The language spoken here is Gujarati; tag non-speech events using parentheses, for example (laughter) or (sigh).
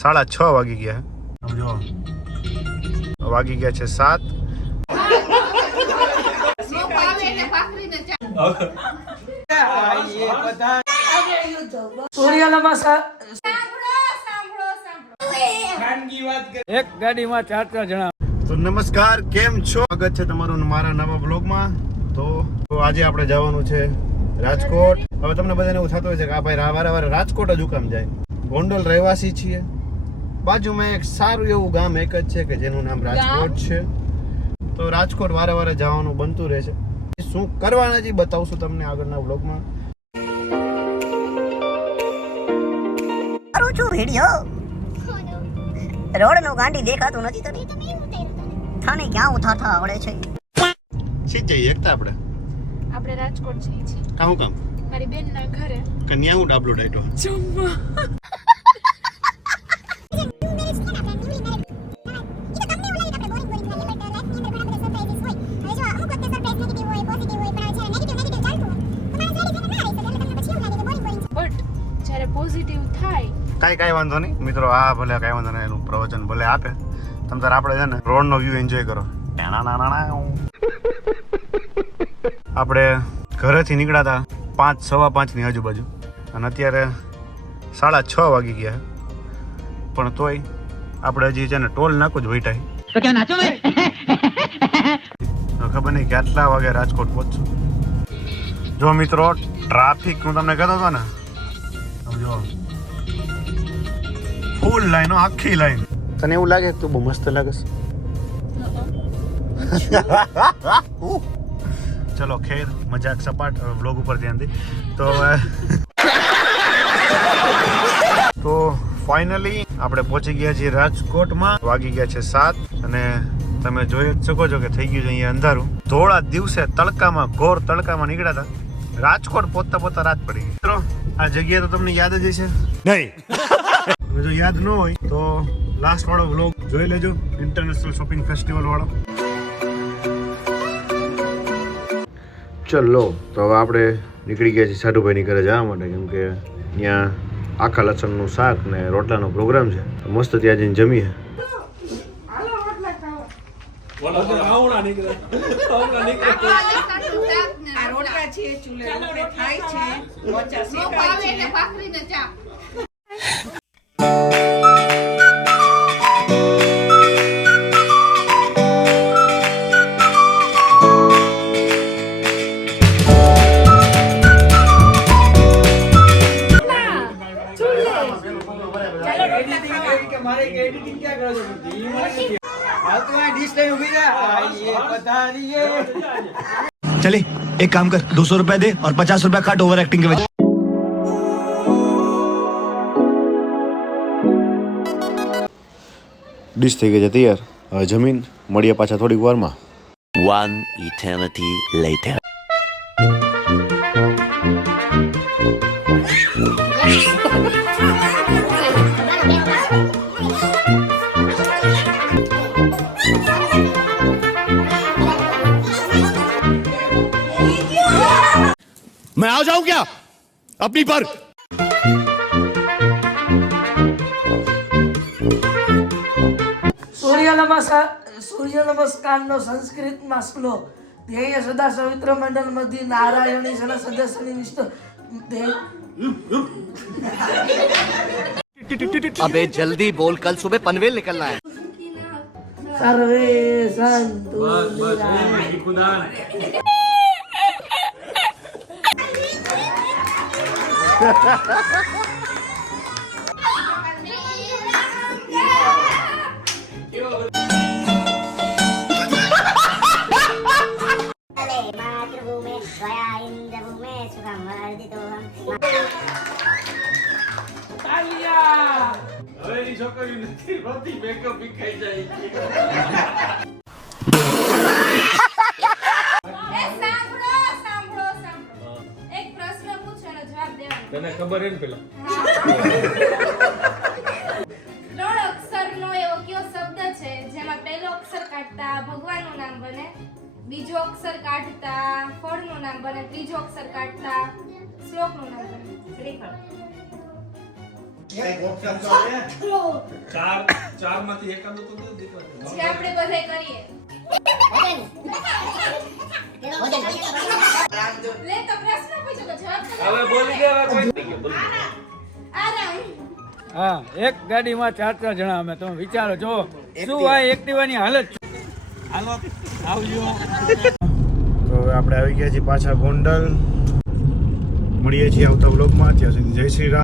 સાડા છ વાગી ગયા જો. વાગી ગયા છે સાત. સૂર્ય નમસ્કાર એક ગાડીમાં ચાર ચાર જણા. તો નમસ્કાર કેમ છો? સ્વાગત છે તમારું મારા નવા બ્લોગમાં. તો તો આજે આપણે જવાનું છે રાજકોટ. હવે તમને બધાને એવું થતું હોય છે કે આ ભાઈ વારે વારે રાજકોટ જ કામ જાય. ગોંડલ રહેવાસી છીએ. બાજુમાં એક સારું એવું ગામ એક જ છે કે જેનું નામ રાજકોટ છે. તો રાજકોટ વારે વારે જવાનું બનતું રહેશે શું કરવાના છે બતાવશું તમને આગળના બ્લોગમાં કરું છું વિડિયો રોડ નો ગાંડી દેખાતું નથી તને? થાને ક્યાં ઉથારતા આવડે છે? છી જઈએ? એકતા આપણે? આપણે રાજકોટ જઈએ છીએ. કામ કામ? મારી બેનના ઘરે. કન્યા હું ડાબલો ડાયટો? જમવા. પોઝિટિવ થાય. કાંઈ કાંઈ વાંધો નહીં. મિત્રો આ ભલે કાંઈ વાંધો નહીં એનું પ્રવચન ભલે આપે. તમ તાર આપણે છે ને રોડનો વ્યૂ એન્જોય કરો. આપણે ઘરેથી નીકળ્યા હતા પાંચ સવા પાંચની આજુબાજુ. અને અત્યારે સાડા છ વાગી ગયા. પણ તોય આપણે હજી છે ને ટોલ નાખું જ વૈટાઈ ખબર નહીં કેટલા વાગે રાજકોટ પહોંચશું. જો મિત્રો ટ્રાફિક હું તમને કહેતો હતો ને જો ફૂલ લાઈનો આખી લાઈન તને એવું લાગે કે તું બહુ મસ્ત લાગે (laughs) ચલો ખેર મજાક સપાટ બ્લોગ ઉપર ધ્યાન દે. તો (laughs) તો ફાઇનલી આપણે પહોંચી ગયા છીએ રાજકોટમાં. વાગી ગયા છે સાત અને તમે જોઈ જ શકો છો કે થઈ ગયું છે અહીંયા અંધારું. ધોળા દિવસે તડકામાં ઘોર તડકામાં નીકળ્યા હતા. રાજકોટ પહોંચતા પોતા રાત પડી ગઈ. મિત્રો આ જગ્યા તો તમને યાદ જ હશે. નહીં. હવે જો યાદ ન હોય તો લાસ્ટ વાળો વ્લોગ જોઈ લેજો ઇન્ટરનેશનલ શોપિંગ ફેસ્ટિવલ વાળો. ચલો તો હવે આપણે નીકળી ગયા છીએ સાઢુભાઈની ઘરે જવા માટે કેમ કે ત્યાં આખા લસણનું શાક ને રોટલાનો પ્રોગ્રામ છે. તો મસ્ત ત્યાં જઈને જમીએ. આવડા નીકળે. આવડા નીકળે. આ રોટલા. છે ચૂલે ઉપર થાય છે. વચ્ચા શેકાય છે. મારે એડિટિંગ ક્યાં કરો છો ડીશ લઈને ઊભી જા આઈએ પધારીએ चले एक काम कर दो सौ रुपया दे और पचास रुपया काट ओवर एक्टिंग के वजह ડીશ થઈ ગઈ છે તૈયાર હવે જમીન મળીએ પાછા થોડીક વારમાં One eternity later. मैं आ जाऊं क्या अपनी पर સૂર્ય નમસ્કાર સૂર્ય નમસ્કારનો સંસ્કૃતમાં શ્લોક ધ્યેય સદા સવિત્ર મંડળ મધ્ય નારાયણી સન સદસ્યની નિષ્ઠ ધ્યેય अबे जल्दी बोल कल सुबह पनवेल निकलना है સર્વે સંતુ નિરામય. માતૃભૂમે સ્વયા ઇન્દ્રભૂમે સુખમ વર્ધિતો એ તને ખબર હે ને પેલા. ત્રણ અક્ષરનો એવો કયો શબ્દ છે જેમાં પહેલો અક્ષર કાઢતા ભગવાનનું નામ બને બીજો અક્ષર કાઢતા ફળનું નામ બને ત્રીજો અક્ષર કાઢતા શ્લોકનું નામ બને. શ્રીફળ ચાર ચારમાંથી એકાદું તો દીકરા જે આપણે બધાય કરીએ. લે તો પ્રશ્ન પૂછો તો જવાબ હવે બોલી દે હવે કોઈ આરામ. હા એક ગાડીમાં ચાર ચાર જણા અમે. તમે વિચારો જો શું આ એક્ટિવાની હાલત હાલો. આવજો. તો હવે આપણે આવી ગયા છીએ પાછા ગોંડલ. મળીએ છીએ આવતા બ્લોગમાં ત્યાં સુધી જય શ્રી રામ.